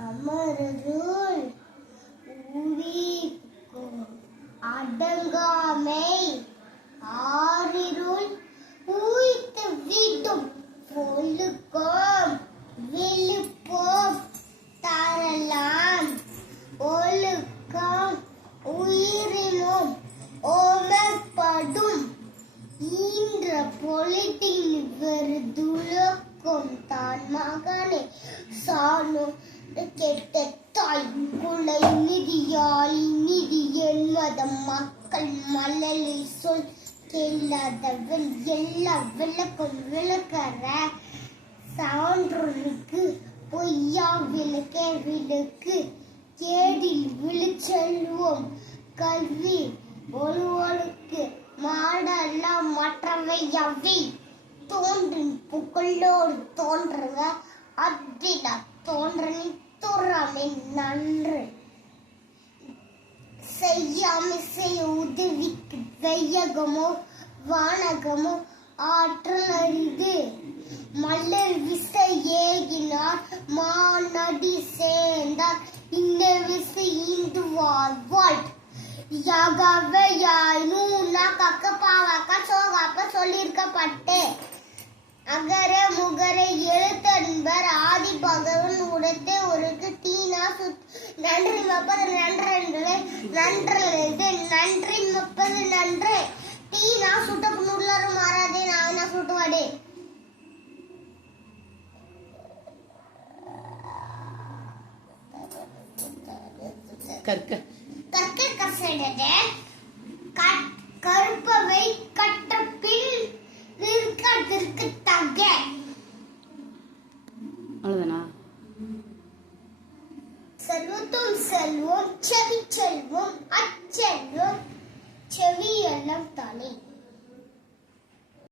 அமரருள் உரிக்கும் அடங்காமை ஆறிருள் உய்த்து விடும் ஒழுக்கம் விழுப்போம் தரலாம் ஒழுக்கம் உயிரினும் ஓமப்படும் ஈன்ற பொலிட்டின் வெறுதுலக்கும் தான் மகனே சாணு கெட்ட தாய் குலை நிதியாளி நிதி என்பத மக்கள் மலலில் சொல் கேளாதவன் எல்லா விளக்கும் விளக்கற சான்றோருக்கு பொய்யா விளக்க விளக்கு கேடில் விழுச்செல்வோம் கல்வி ஒருவருக்கு மாடெல்லாம் மற்றவை அவை தோன்றின் புகழோடு தோன்றுக அத்திட தோன்றனி துறமை நன்று செய்யாமை செய்ய உதவிக்கு வையகமோ வானகமோ ஆற்றல் அரிது மல்லர் விசை ஏகினார் மாநடி சேர்ந்தார் இந்த விசை இந்து வாழ்வாள் யாகவே யாய்னூனா கக்க பாவாக்கா சோகாப்ப சொல்லியிருக்கப்பட்டு அகர முகர எழுத்தன்பர் ஆதி பகவன் உடத்தே ஒருக்கு தீனா நன்றி மப்பது நன்று நன்றி மப்பது நன்று தீனா சுட்ட உள்ளாரும் மாறாதே நான் சுட்டுவாடே கற்க கற்க கசடதே கருப்பவை கட்ட பின் நிற்கதற்கு தக அவ்வளவுதானா செல்வத்தும் செல்வம் செவி செல்வம் அச்செல்வம் செவி எல்லாம் தானே